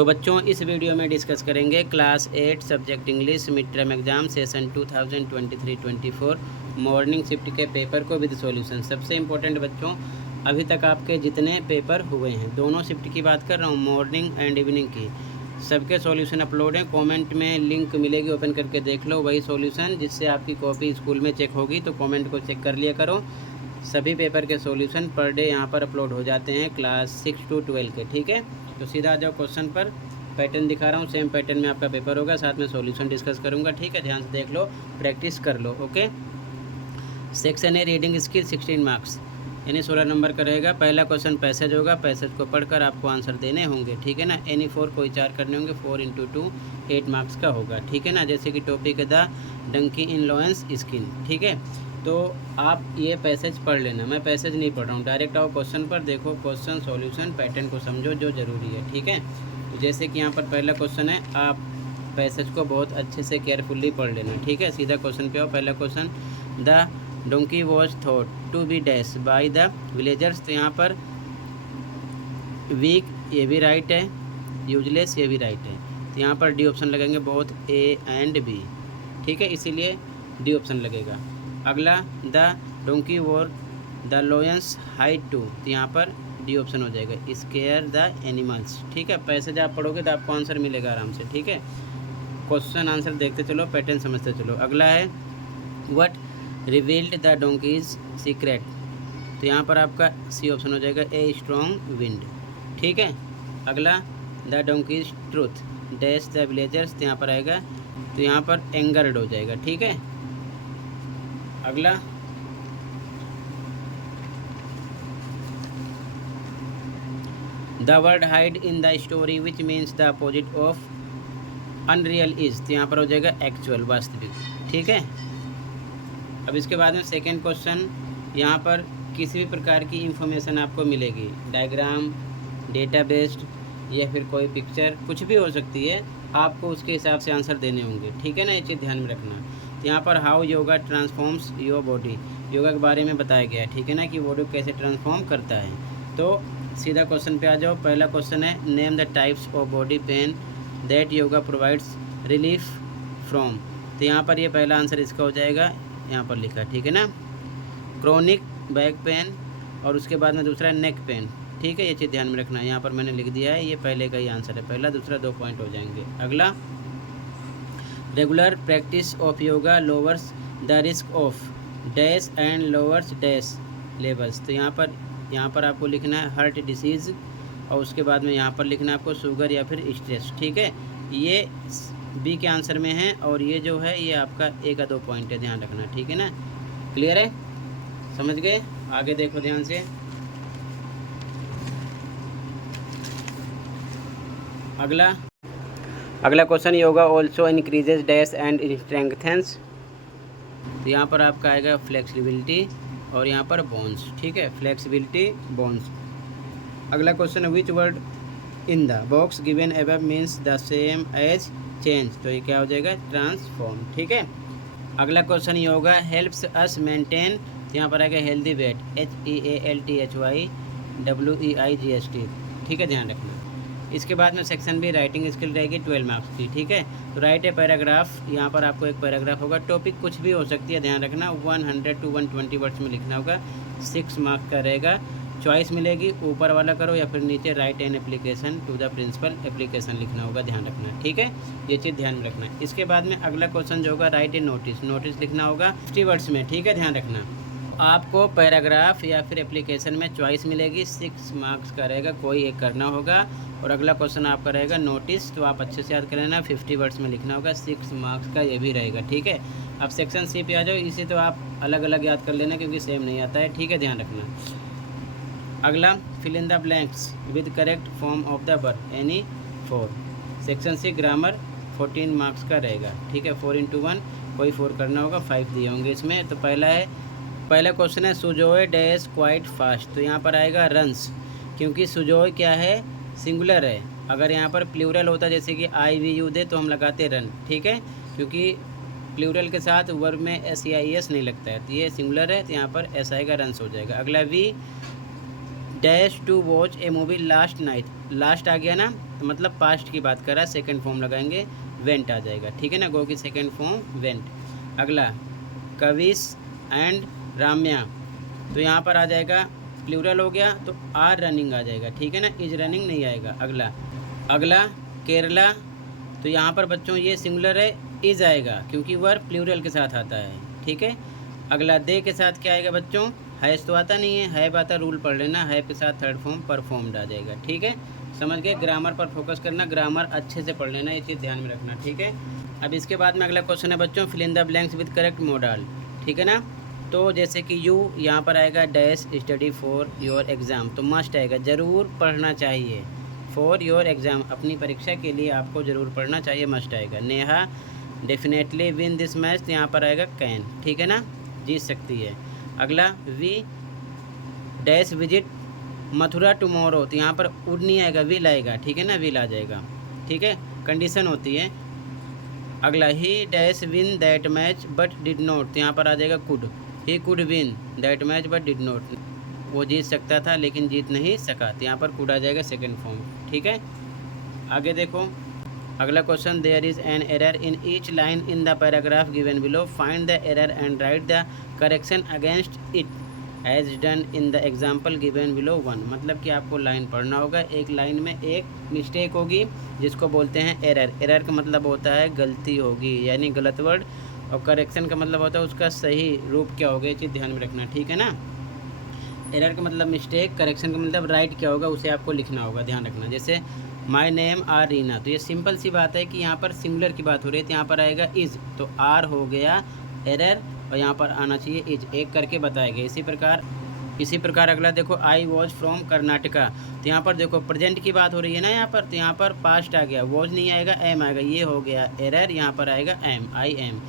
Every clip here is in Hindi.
तो बच्चों इस वीडियो में डिस्कस करेंगे class 8 subject English mid term exam session 2023-24 morning shift के पेपर को विद सॉल्यूशन। सबसे इम्पोर्टेंट बच्चों, अभी तक आपके जितने पेपर हुए हैं, दोनों शिफ्ट की बात कर रहा हूँ, मॉर्निंग एंड इवनिंग की, सबके सॉल्यूशन अपलोड हैं। कमेंट में लिंक मिलेगी, ओपन करके देख लो वही सॉल्यूशन, जिससे आपकी कॉपी स्कूल में चेक होगी। तो कमेंट को चेक कर लिया करो। सभी पेपर के सॉल्यूशन पर डे यहाँ पर अपलोड हो जाते हैं क्लास 6 to 12 के। ठीक है, तो सीधा आ जाओ क्वेश्चन पर। पैटर्न दिखा रहा हूँ, सेम पैटर्न में आपका पेपर होगा, साथ में सॉल्यूशन डिस्कस करूँगा। ठीक है, ध्यान से देख लो, प्रैक्टिस कर लो। Okay, section A reading skill 16 marks यानी 16 नंबर का रहेगा। पहला क्वेश्चन पैसेज होगा, पैसेज को पढ़कर आपको आंसर देने होंगे। ठीक है ना, एनी 4 कोई 4 करने होंगे, 4 × 2 8 मार्क्स का होगा। ठीक है ना, जैसे कि टॉपिक है the donkey in lion's skin. ठीक है, तो आप ये पैसेज पढ़ लेना, मैं पैसेज नहीं पढ़ रहा हूँ, डायरेक्ट आओ क्वेश्चन पर, देखो क्वेश्चन सॉल्यूशन पैटर्न को समझो जो ज़रूरी है। ठीक है, तो जैसे कि यहाँ पर पहला क्वेश्चन है, आप पैसेज को बहुत अच्छे से केयरफुल्ली पढ़ लेना। ठीक है, सीधा क्वेश्चन पे आओ। पहला question, the donkey was thought to be dash by the villagers. तो यहाँ पर वीक ये भी राइट है, यूजलेस ये भी राइट है, तो यहाँ पर डी ऑप्शन लगेंगे बोथ ए एंड बी। ठीक है, इसीलिए डी ऑप्शन लगेगा। अगला, the donkey wore the lion's hide to, तो यहाँ पर डी ऑप्शन हो जाएगा, स्केयर द एनिमल्स। ठीक है, पैसेज आप पढ़ोगे तो आपको आंसर मिलेगा आराम से। ठीक है, क्वेश्चन आंसर देखते चलो, पैटर्न समझते चलो। अगला है, what revealed the donkey's secret, तो यहाँ पर आपका सी ऑप्शन हो जाएगा, ए स्ट्रॉन्ग विंड। ठीक है, अगला, the donkey's truth dash the villagers, तो यहाँ पर आएगा, तो यहाँ पर एंगर्ड हो जाएगा। ठीक है, अगला, the word hide in the story which means the opposite of unreal is, तो यहाँ पर हो जाएगा एक्चुअल, वास्तविक। ठीक है, अब इसके बाद में सेकेंड क्वेश्चन, यहाँ पर किसी भी प्रकार की इंफॉर्मेशन आपको मिलेगी, डायग्राम, डेटा बेस्ड या फिर कोई पिक्चर, कुछ भी हो सकती है, आपको उसके हिसाब से आंसर देने होंगे। ठीक है ना, ये चीज़ ध्यान में रखना। यहाँ पर how yoga transforms your body, yoga के बारे में बताया गया है। ठीक है ना, कि बॉडी को कैसे ट्रांसफॉर्म करता है। तो सीधा क्वेश्चन पे आ जाओ। पहला क्वेश्चन है, name the types of body pain that yoga provides relief from, तो यहाँ पर ये पहला आंसर इसका हो जाएगा, यहाँ पर लिखा। ठीक है ना, क्रोनिक बैक पेन, और उसके बाद में दूसरा नेक पेन। ठीक है, ये चीज़ ध्यान में रखना है, यहाँ पर मैंने लिख दिया है, ये पहले का ही आंसर है, पहला दूसरा 2 पॉइंट हो जाएंगे। अगला, regular practice of yoga lowers the risk of dash and lowers dash levels, तो यहाँ पर आपको लिखना है हार्ट डिसीज़, और उसके बाद में यहाँ पर लिखना है आपको शुगर या फिर स्ट्रेस। ठीक है, ये बी के आंसर में है, और ये जो है ये आपका ए का 2 पॉइंट है, ध्यान रखना। ठीक है ना, क्लियर है, समझ गए। आगे देखो ध्यान से। अगला question, yoga also increases dash and strengthens, तो यहाँ पर आपका आएगा फ्लेक्सिबिलिटी, और यहाँ पर बोन्स। ठीक है, फ्लेक्सिबिलिटी, बोन्स। अगला क्वेश्चन है, which word in the box given above means the same as change, तो ये क्या हो जाएगा, ट्रांसफॉर्म। ठीक है, अगला question, yoga helps us maintain, यहाँ पर आएगा हेल्दी वेट, HEALTHYWEIGHT। ठीक है, ध्यान रखना। इसके बाद में सेक्शन भी राइटिंग स्किल रहेगी 12 मार्क्स की। ठीक है, तो राइट ए पैराग्राफ, यहाँ पर आपको एक पैराग्राफ होगा, टॉपिक कुछ भी हो सकती है, ध्यान रखना, 100 to 120 वर्ड्स में लिखना होगा, 6 मार्क्स का रहेगा। चॉइस मिलेगी, ऊपर वाला करो या फिर नीचे write an application to the principal application लिखना होगा, ध्यान रखना। ठीक है, ये चीज़ ध्यान में रखना है। इसके बाद में अगला क्वेश्चन जो होगा, राइट ए नोटिस, नोटिस लिखना होगा 50 वर्ड्स में। ठीक है, ध्यान रखना। आपको पैराग्राफ या फिर एप्लीकेशन में चॉइस मिलेगी, 6 मार्क्स का रहेगा, कोई एक करना होगा। और अगला क्वेश्चन आपका रहेगा नोटिस, तो आप अच्छे से याद कर लेना, 50 वर्ड्स में लिखना होगा, 6 मार्क्स का ये भी रहेगा। ठीक है, अब सेक्शन सी पे आ जाओ, इसे तो आप अलग अलग याद कर लेना क्योंकि सेम नहीं आता है। ठीक है, ध्यान रखना। अगला, fill in the blanks with correct form of the verb any 4, section C grammar, 14 marks का रहेगा। ठीक है, 4 × 1 कोई 4 करना होगा, 5 दिए होंगे इसमें। तो पहला क्वेश्चन है, सुजोय डैश क्वाइट फास्ट, तो यहाँ पर आएगा रंस, क्योंकि सुजोय क्या है, सिंगुलर है। अगर यहाँ पर प्लूरल होता जैसे कि IVU दे तो हम लगाते रन। ठीक है, क्योंकि प्लूरल के साथ वर्ब में SEIS नहीं लगता है, तो ये सिंगुलर है, तो यहाँ पर ऐसा आएगा, रंस हो जाएगा। अगला, we dash to watch a movie last night, last आ गया ना, तो मतलब पास्ट की बात कर रहा है, सेकंड फॉर्म लगाएंगे वेंट आ जाएगा, ठीक है ना। गो की सेकंड फॉर्म वेंट। अगला कविश एंड राम्या, तो यहाँ पर आ जाएगा प्लूरल हो गया तो आर रनिंग आ जाएगा, ठीक है ना, इज रनिंग नहीं आएगा। अगला केरला, तो यहाँ पर बच्चों ये सिंगुलर है, इज आएगा क्योंकि वर्ब प्लूरल के साथ आता है, ठीक है। अगला दे के साथ क्या आएगा बच्चों, हैज़ तो आता नहीं है, हैव आता, रूल पढ़ लेना, हैव के साथ थर्ड फॉर्म परफॉर्म्ड आ जाएगा, ठीक है। समझ गए, ग्रामर पर फोकस करना, ग्रामर अच्छे से पढ़ लेना, ये चीज़ ध्यान में रखना, ठीक है। अब इसके बाद में अगला क्वेश्चन है बच्चों, fill in the blanks with correct modal, ठीक है ना। तो जैसे कि यू यहाँ पर आएगा dash study for your exam, तो मस्ट आएगा, ज़रूर पढ़ना चाहिए, फॉर योर एग्ज़ाम, अपनी परीक्षा के लिए आपको ज़रूर पढ़ना चाहिए, मस्ट आएगा। Neha definitely win this match, तो यहाँ पर आएगा कैन, ठीक है ना, जीत सकती है। अगला we dash visit Mathura tomorrow, तो यहाँ पर वुड नहीं आएगा, विल आएगा, ठीक है ना, विल आ जाएगा, ठीक है, कंडीशन होती है। अगला ही dash win that match but did not, तो यहाँ पर आ जाएगा could, he could win that match but did not, वो जीत सकता था लेकिन जीत नहीं सका, तो यहाँ पर कुड आ जाएगा सेकंड फॉर्म, ठीक है। आगे देखो अगला question, there is an error in each line in the paragraph given below, find the error and write the correction against it as done in the example given below 1, मतलब कि आपको लाइन पढ़ना होगा, एक लाइन में एक मिस्टेक होगी जिसको बोलते हैं एरर। एरर का मतलब होता है गलती होगी, यानी गलत वर्ड, और करेक्शन का मतलब होता है उसका सही रूप क्या होगा, ये चीज़ ध्यान में रखना, ठीक है ना। एरर का मतलब मिस्टेक, करेक्शन का मतलब राइट क्या होगा, उसे आपको लिखना होगा, ध्यान रखना। जैसे माई नेम आर रीना, तो ये सिंपल सी बात है कि यहाँ पर सिंगुलर की बात हो रही है, तो यहाँ पर आएगा इज़, तो आर हो गया एरर, और यहाँ पर आना चाहिए इज, एक करके बताएगा। इसी प्रकार अगला देखो, आई वॉज फ्रॉम कर्नाटका, तो यहाँ पर देखो प्रेजेंट की बात हो रही है ना यहाँ पर, तो यहाँ पर पास्ट आ गया, वॉज नहीं आएगा, एम आएगा, ये हो गया एरर, यहाँ पर आएगा एम, आई एम।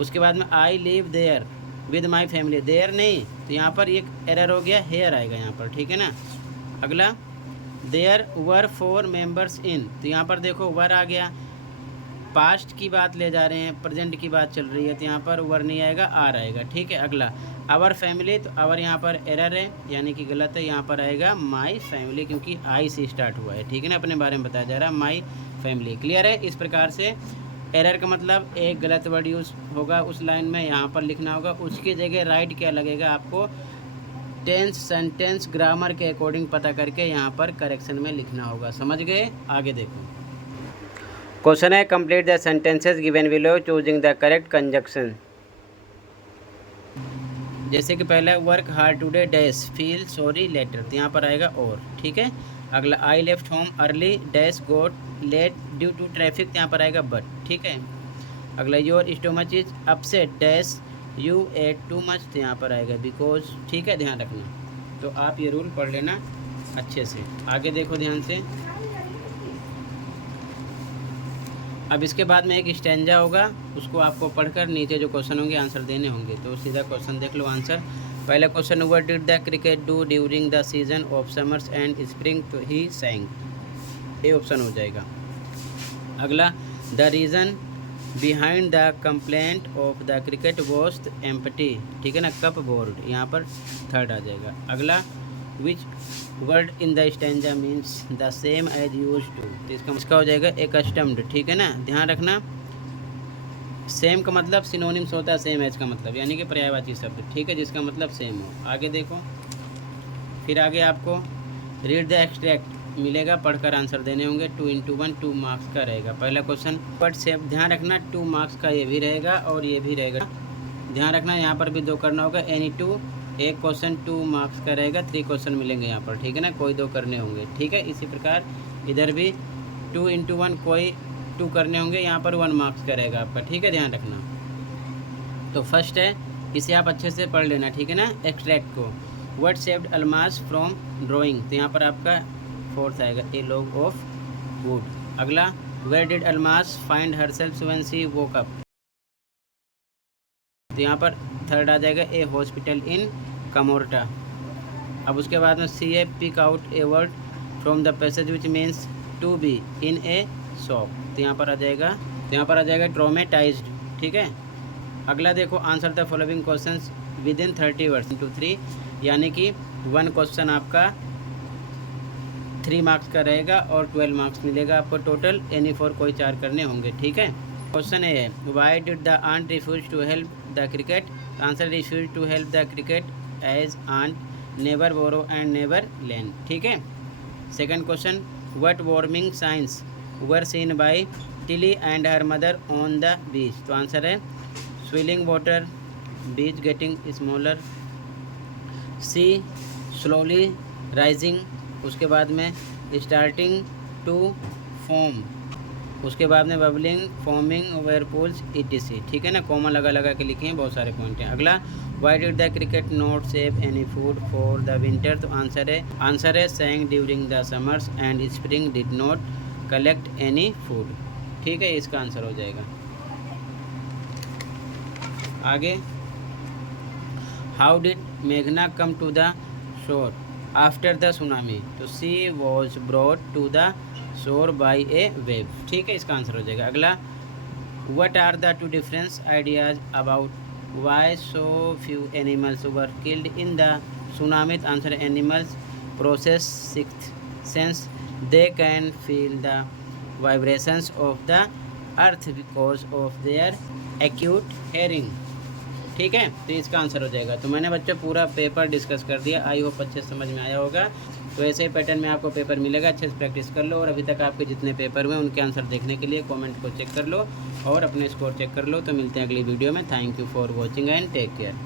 उसके बाद में I live there with my family, there नहीं, तो यहाँ पर एक एरर हो गया, हेयर आएगा यहाँ पर, ठीक है ना। अगला देयर वर 4 मेंबर्स इन, तो यहाँ पर देखो वर आ गया, पास्ट की बात ले जा रहे हैं, प्रेजेंट की बात चल रही है, तो यहाँ पर वर नहीं आएगा, आर आएगा, ठीक है। अगला आवर फैमिली, तो आवर यहाँ पर एरर है, यानी कि गलत है, यहाँ पर आएगा माई फैमिली, क्योंकि आई से स्टार्ट हुआ है, ठीक है ना, अपने बारे में बताया जा रहा है, माई फैमिली, क्लियर है। इस प्रकार से एरर का मतलब एक गलत वर्ड यूज़ होगा उस लाइन में, यहाँ पर लिखना होगा, उसकी जगह राइट क्या लगेगा आपको, टेंस सेंटेंस ग्रामर के अकॉर्डिंग पता करके यहाँ पर करेक्शन में लिखना होगा, समझ गए। आगे देखो क्वेश्चन है, complete the sentences given below choosing the correct conjunction. जैसे कि पहला work hard today dash feel sorry later, तो यहाँ पर आएगा और, ठीक है। अगला I left home early dash got late due to traffic, तो यहाँ पर आएगा बट, ठीक है। अगला your stomach is upset dash you ate too much, तो यहाँ पर आएगा बिकॉज, ठीक है, ध्यान रखना। तो आप ये रूल पढ़ लेना अच्छे से। आगे देखो ध्यान से, अब इसके बाद में एक स्टैंजा होगा, उसको आपको पढ़कर नीचे जो क्वेश्चन होंगे आंसर देने होंगे, तो सीधा क्वेश्चन देख लो आंसर। पहला question, what did the cricket do during the season of summers and spring, तो ही सैंग, ये ऑप्शन हो जाएगा। अगला the reason behind the complaint of the cricket was empty, ठीक है ना, कप बोर्ड, यहाँ पर थर्ड आ जाएगा। अगला which word in the stanza means the same as use to, तो इसका हो जाएगा एकस्टम्ड, ठीक है ना, ध्यान रखना। सेम का मतलब सिनोनिम्स होता है सेम एज का मतलब, यानी कि पर्यायवाची शब्द, ठीक है, जिसका मतलब सेम हो। आगे देखो, फिर आगे आपको रीड द एक्सट्रैक्ट मिलेगा, पढ़कर आंसर देने होंगे। 2 × 1 2 मार्क्स का रहेगा पहला क्वेश्चन, बट से ध्यान रखना 2 मार्क्स का ये भी रहेगा और ये भी रहेगा, ध्यान रखना। यहाँ पर भी 2 करना होगा, एनी 2, एक क्वेश्चन 2 मार्क्स का रहेगा, 3 क्वेश्चन मिलेंगे यहाँ पर, ठीक है ना, कोई 2 करने होंगे, ठीक है। इसी प्रकार इधर भी 2 × 1 कोई 2 करने होंगे, यहाँ पर 1 मार्क्स का रहेगा आपका, ठीक है, ध्यान रखना। तो फर्स्ट है, इसे आप अच्छे से पढ़ लेना, ठीक है ना, एक्सट्रैक्ट को। What saved Almas from drowning, तो यहाँ पर आपका फोर्थ आएगा, ए लॉग ऑफ वुड। अगला where did Almas find herself when she woke up, तो यहाँ पर थर्ड आ जाएगा, ए हॉस्पिटल इन कमोर्टा। अब उसके बाद में C a pick out a word from the passage which means to be in a shop, तो यहाँ पर आ जाएगा ट्रॉमेटाइज्ड, ठीक है। अगला देखो, answer the following questions with in 30 words 2 3, यानी कि 1 क्वेश्चन आपका 3 मार्क्स का रहेगा और 12 मार्क्स मिलेगा आपको टोटल। एनी 4 कोई 4 करने होंगे, ठीक है। क्वेश्चन है why did the ant refuse to help the cricket. Answer refuse to help the cricket as ant never borrow and never lend, ठीक है। Second question what warning signs were seen by Tilly and her mother on the beach. तो आंसर है swirling water, beach getting smaller, sea slowly rising, उसके बाद में स्टार्टिंग टू फॉर्म, उसके बाद में बबलिंग, फॉर्मिंग, वेयरपूल्स etc, ठीक है ना। कॉमा लगा के लिखे हैं, बहुत सारे पॉइंट हैं। अगला Y did the cricket not save any food for the winter. तो आंसर है सैंग during the summers and spring did not collect any food, ठीक है, इसका आंसर हो जाएगा। आगे हाउ डिड मेघना come to the shore after the tsunami. तो she was brought to the shore by a wave, ठीक है, इसका आंसर हो जाएगा। अगला what are the two different ideas about why so few animals were killed in the tsunami. Answer animals possess sixth sense, they can feel the vibrations of the earth because of their acute hearing, ठीक है, तो इसका आंसर हो जाएगा। तो मैंने बच्चों पूरा पेपर डिस्कस कर दिया, आई होप अच्छे से समझ में आया होगा। तो ऐसे ही पैटर्न में आपको पेपर मिलेगा, अच्छे से प्रैक्टिस कर लो। और अभी तक आपके जितने पेपर हुए उनके आंसर देखने के लिए कमेंट को चेक कर लो और अपने स्कोर चेक कर लो। तो मिलते हैं अगली वीडियो में। Thank you for watching and take care.